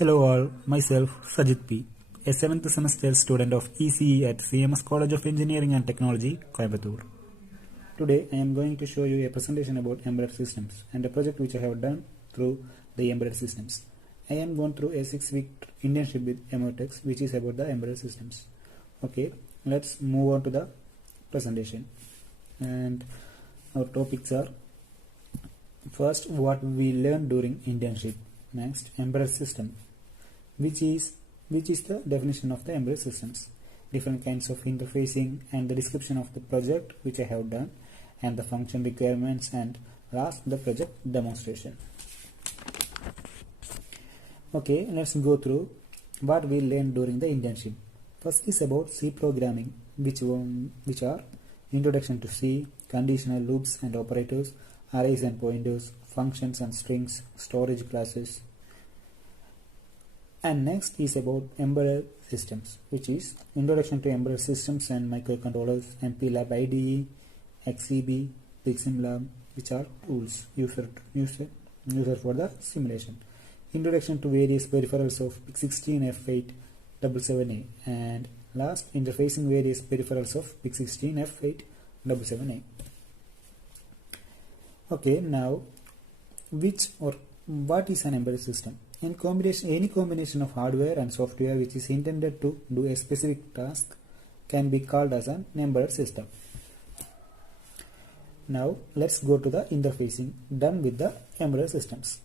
Hello all, myself Sajid P, a 7th semester student of ECE at CMS College of Engineering and Technology, Coimbatore. Today I am going to show you a presentation about embedded systems and a project which I have done through the embedded systems. I am going through a 6-week internship with Emertxe which is about the embedded systems. Okay, let's move on to the presentation. And our topics are: first, what we learned during internship. Next, embedded system, which is the definition of the embedded systems, different kinds of interfacing, and the description of the project which I have done, and the function requirements, and last, the project demonstration. Okay, let's go through what we learned during the internship. First is about C programming, which are introduction to C, conditional loops and operators, arrays and pointers, functions and strings, storage classes. And next is about embedded systems, which is introduction to embedded systems and microcontrollers, MPLAB IDE, XEB, PiximLab, which are tools user for the simulation. Introduction to various peripherals of PIC16 F8 777A, and last, interfacing various peripherals of PIC16 F8 777A. Okay, now what is an embedded system? Any combination of hardware and software which is intended to do a specific task can be called as an embedded system. Now let's go to the interfacing done with the embedded systems.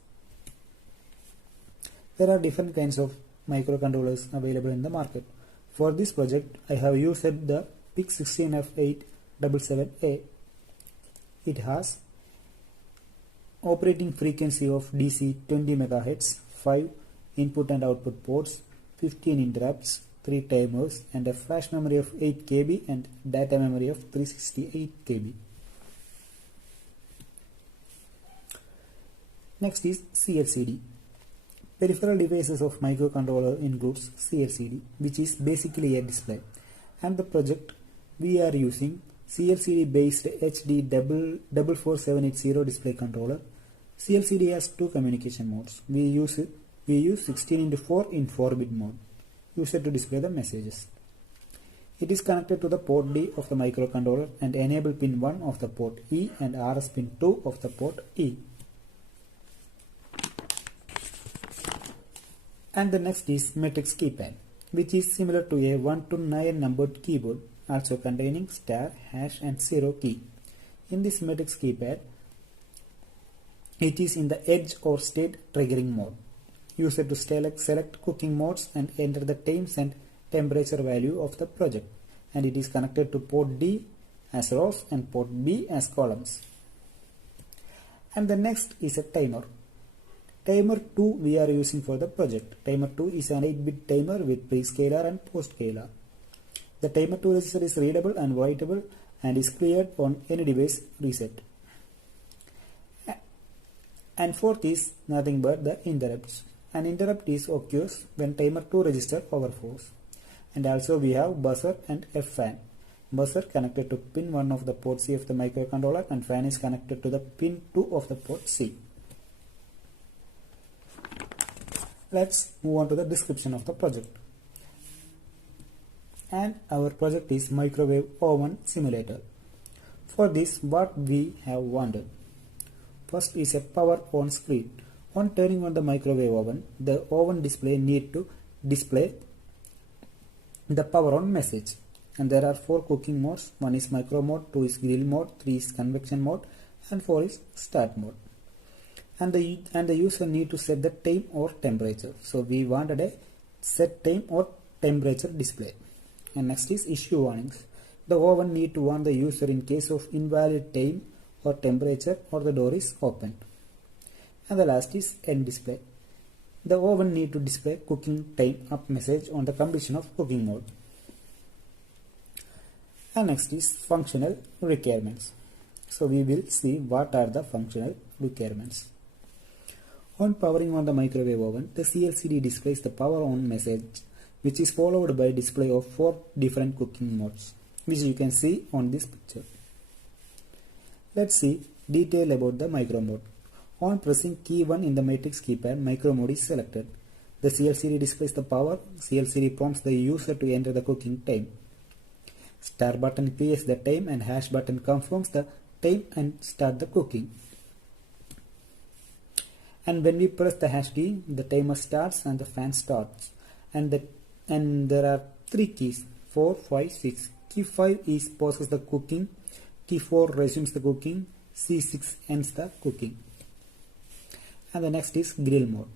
There are different kinds of microcontrollers available in the market. For this project, I have used the PIC16F8 777A. It has operating frequency of DC 20 MHz, 5 input and output ports, 15 interrupts, 3 timers, and a flash memory of 8 KB and data memory of 368 KB. Next is CLCD. Peripheral devices of microcontroller includes CLCD, which is basically a display. And the project we are using CLCD based HD 44780 display controller. CLCD has two communication modes. We use 16:4 in 4-bit mode, used to display the messages. It is connected to the port D of the microcontroller and enable pin 1 of the port E and RS pin 2 of the port E. And the next is matrix keypad, which is similar to a 1 to 9 numbered keyboard, also containing star, hash and 0 key. In this matrix keypad, it is in the edge or state triggering mode, used to select cooking modes and enter the times and temperature value of the project, and it is connected to port D as rows and port B as columns. And the next is a timer. Timer 2 we are using for the project. Timer 2 is an 8-bit timer with pre-scaler and post-scaler. The timer 2 register is readable and writable and is cleared on any device reset. And fourth is nothing but the interrupts. An interrupt occurs when timer 2 register overflows. And also we have buzzer and F-fan. Buzzer connected to pin 1 of the port C of the microcontroller, and fan is connected to the pin 2 of the port C. Let's move on to the description of the project. And our project is microwave oven simulator. For this, what we have wanted. First is a power on screen. On turning on the microwave oven, the oven display need to display the power on message. And there are 4 cooking modes. 1 is micro mode, 2 is grill mode, 3 is convection mode, and 4 is start mode. And the user need to set the time or temperature. So we wanted a set time or temperature display. And next is issue warnings. The oven need to warn the user in case of invalid time or temperature or the door is open. And the last is end display. The oven need to display cooking time up message on the completion of cooking mode. And next is functional requirements. So we will see what are the functional requirements. On powering on the microwave oven, the CLCD displays the power on message, which is followed by display of 4 different cooking modes, which you can see on this picture. Let's see detail about the micro mode. On pressing key 1 in the matrix keypad, micro mode is selected. The CLCD displays the power. CLCD prompts the user to enter the cooking time. Star button clears the time and hash button confirms the time and start the cooking. And when we press the hash key, the timer starts and the fan starts. And there are 3 keys, 4, 5, 6. Key 5 is pauses the cooking. Key 4 resumes the cooking. C6 ends the cooking. And the next is grill mode.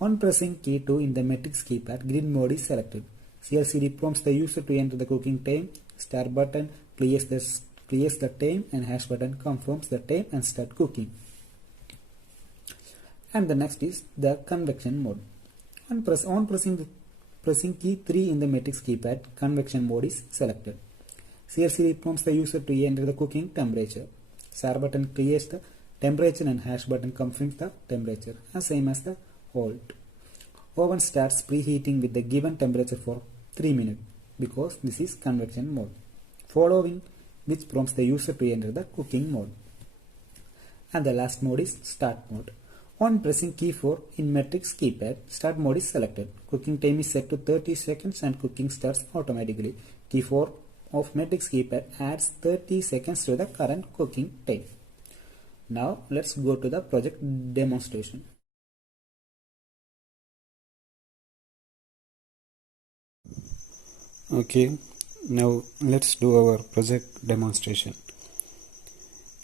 On pressing key 2 in the matrix keypad, grill mode is selected. CLCD prompts the user to enter the cooking time. Star button clears the time and hash button confirms the time and start cooking. And the next is the convection mode. On pressing key 3 in the matrix keypad, convection mode is selected. CLCD prompts the user to enter the cooking temperature. Star button clears the temperature and hash button confirms the temperature, as same as the hold. Oven starts preheating with the given temperature for 3 minutes because this is convection mode, following which prompts the user to enter the cooking mode. And the last mode is start mode. On pressing key 4 in matrix keypad, start mode is selected. Cooking time is set to 30 seconds and cooking starts automatically. Key 4 of matrix keypad adds 30 seconds to the current cooking time. Now let's go to the project demonstration. Okay, now let's do our project demonstration.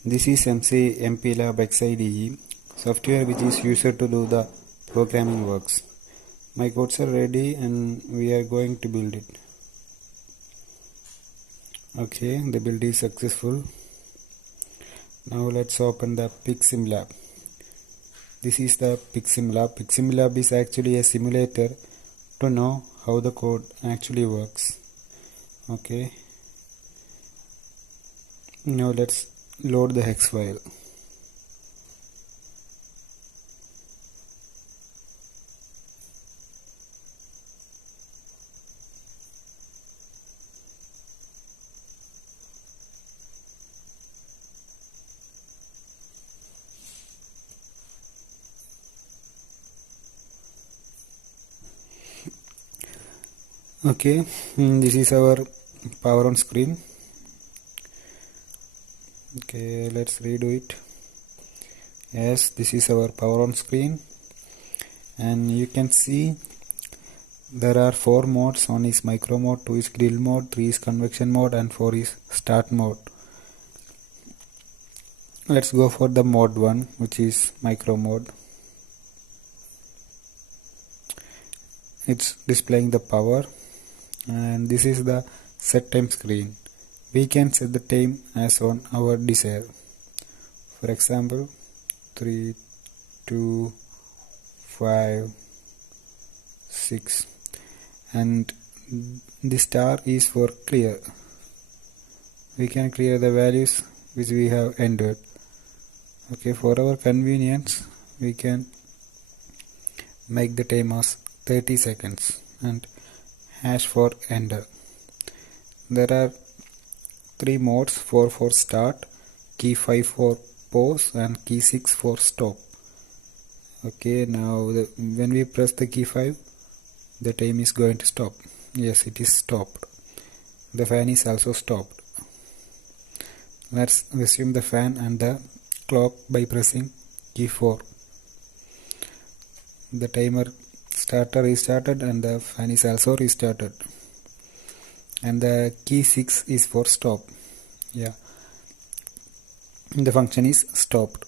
This is MP Lab XIDE software which is used to do the programming works. My codes are ready and we are going to build it. Okay, the build is successful. Now let's open the Pixim Lab. This is the Pixim Lab. Pixim Lab is actually a simulator to know how the code actually works. Okay, now let's load the hex file. Okay, this is our power on screen. Okay, let's redo it. Yes, this is our power on screen, and you can see there are 4 modes. 1 is micro mode, 2 is grill mode, 3 is convection mode, and 4 is start mode. Let's go for the mode 1, which is micro mode. It's displaying the power, and this is the set time screen. We can set the time as on our desire. For example, 3, 2, 5, 6, and the star is for clear. We can clear the values which we have entered. Okay, for our convenience, we can make the time as 30 seconds and hash for enter. There are 3 modes: 4 for start, key 5 for pause, and key 6 for stop. Okay, now when we press the key 5, the time is going to stop. Yes, it is stopped. The fan is also stopped. Let's resume the fan and the clock by pressing key 4. The timer starter restarted and the fan is also restarted, and the key 6 is for stop. Yeah, the function is stopped.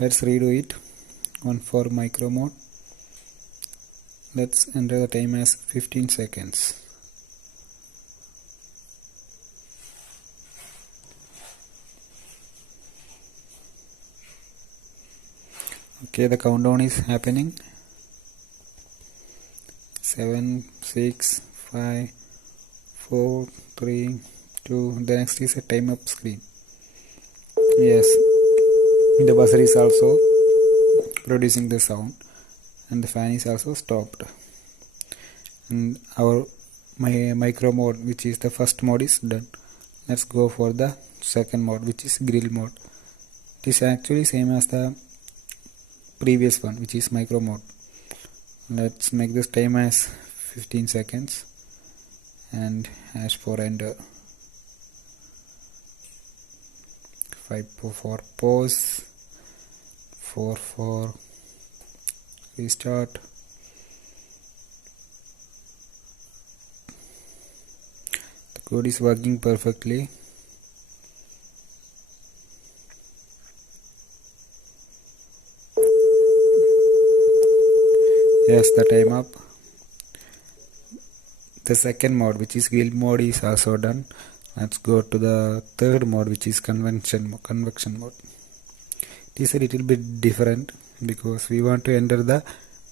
Let's redo it. 1 for micro mode. Let's enter the time as 15 seconds. Okay, the countdown is happening. 7, 6, 5, 4, 3, 2. The next is a time up screen. Yes, the buzzer is also producing the sound, and the fan is also stopped. And my micro mode, which is the first mode, is done. Let's go for the second mode, which is grill mode. It is actually same as the previous one, which is micro mode. Let's make this time as 15 seconds and hash for enter. 5 for pause, 4 for restart, the code is working perfectly. Yes, the time up. The second mode, which is guild mode, is also done. Let's go to the third mode, which is convection mode. It is a little bit different because we want to enter the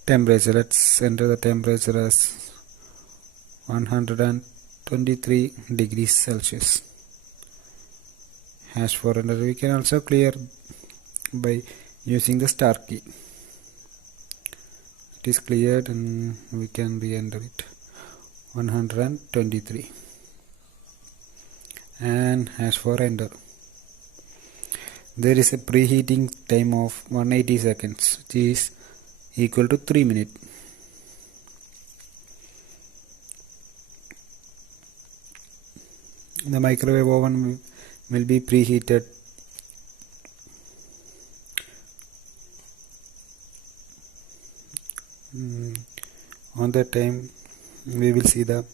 temperature. Let's enter the temperature as 123 degrees Celsius. Hash for enter. We can also clear by using the star key. It is cleared and we can re-enter it. 123 and hash for enter. There is a preheating time of 180 seconds, which is equal to 3 minutes. The microwave oven will be preheated on that time. We will see the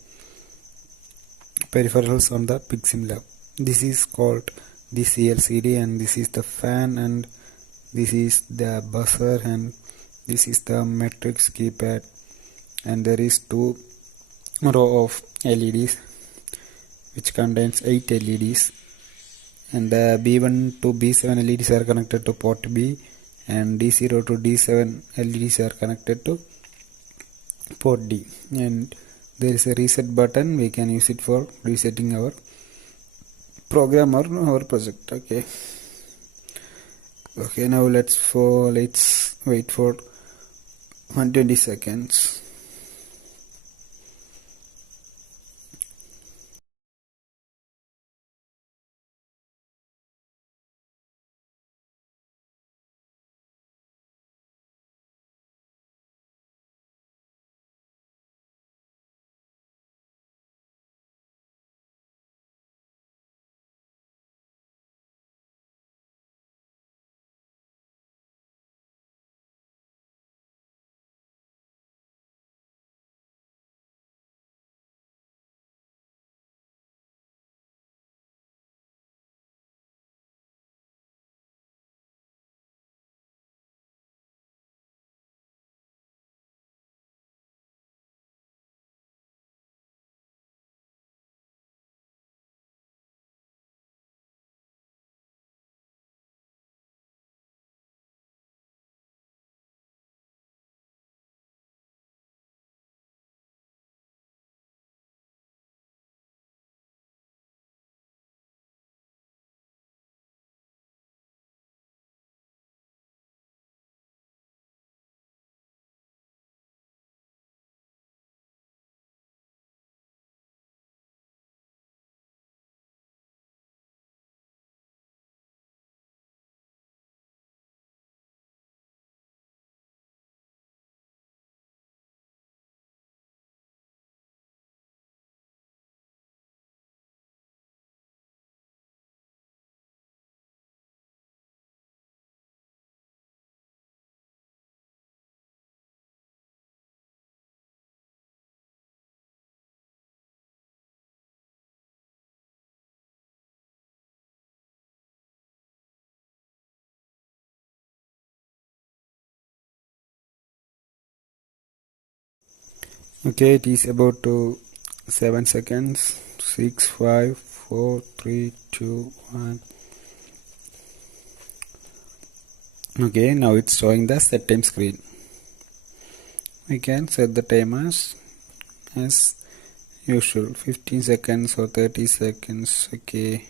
peripherals on the Pixim lab. This is called the CLCD, and this is the fan, and this is the buzzer, and this is the matrix keypad, and there is 2 row of LEDs which contains 8 LEDs, and the B1 to B7 LEDs are connected to port B, and D0 to D7 LEDs are connected to port D, and there is a reset button. We can use it for resetting our program or our project. Okay, now let's wait for 120 seconds. Okay, it is about to 7 seconds. 6, 5, 4, 3, 2, 1. Okay, now it's showing the set time screen. We can set the time as usual, 15 seconds or 30 seconds. Okay,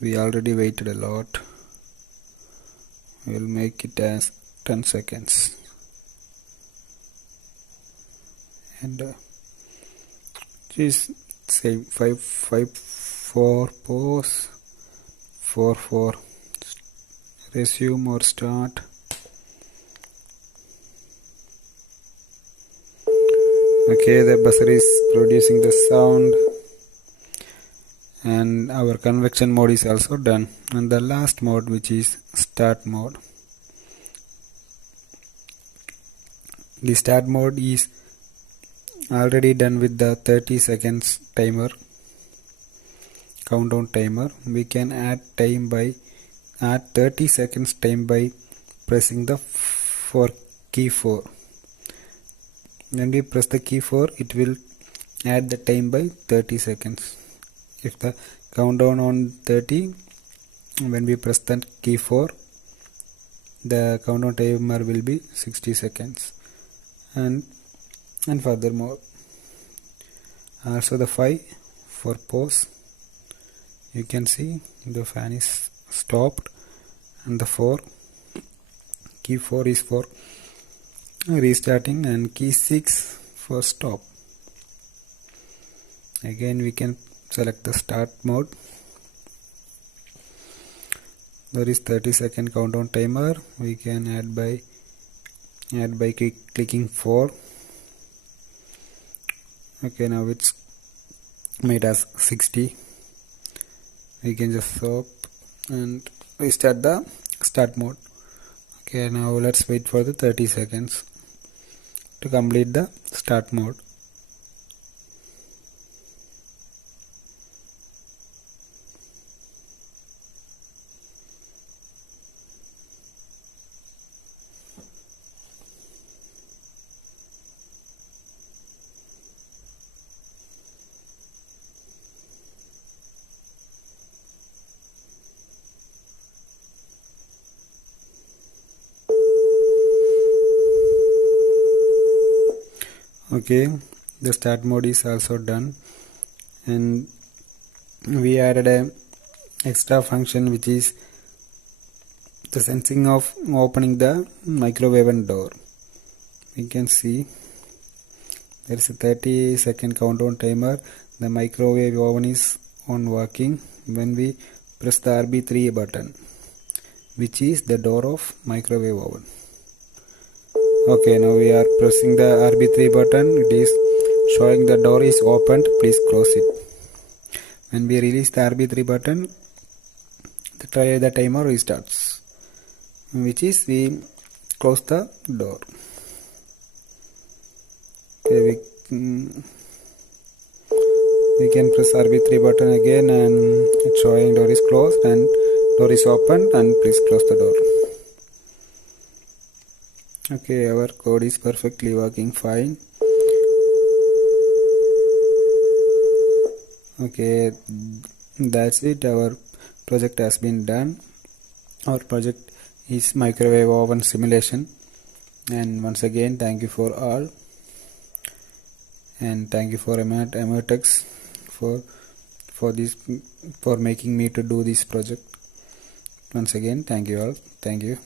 we already waited a lot. We'll make it as 10 seconds. And just say 5 for pause, 4 for resume or start, Okay, the buzzer is producing the sound, and our convection mode is also done. And the last mode, which is start mode. The start mode is already done with the 30 seconds timer, countdown timer. We can add 30 seconds time by pressing the key 4. When we press the key 4, it will add the time by 30 seconds. If the countdown on 30, when we press the key 4, the countdown timer will be 60 seconds. And furthermore, also the 5 for pause. You can see the fan is stopped, and the key 4 is for restarting, and key 6 for stop. Again, we can select the start mode. There is 30-second countdown timer. We can add by clicking 4. Okay, now it's made as 60. We can just stop and restart the start mode. Okay, now let's wait for the 30 seconds to complete the start mode. Okay, the start mode is also done, and we added a extra function, which is the sensing of opening the microwave oven door. We can see there is a 30-second countdown timer. The microwave oven is on working when we press the RB3 button, which is the door of microwave oven. Okay, now we are pressing the RB3 button. It is showing the door is opened. Please close it. When we release the RB3 button, the timer restarts, which is we close the door. Okay, we can press RB3 button again, and it's showing door is closed and door is opened, and please close the door. Okay, our code is perfectly working fine. Okay, that's it. Our project has been done. Our project is microwave oven simulation. And once again, thank you for all. And thank you for Emertxe for making me to do this project. Once again, thank you all. Thank you.